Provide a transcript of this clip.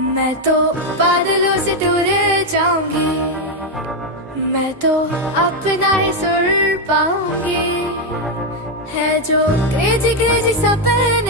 मैं तो बादलों से दूर जाऊंगी, मैं तो अपना ही सुर पाऊंगी। है जो क्रेजी क्रेजी सपने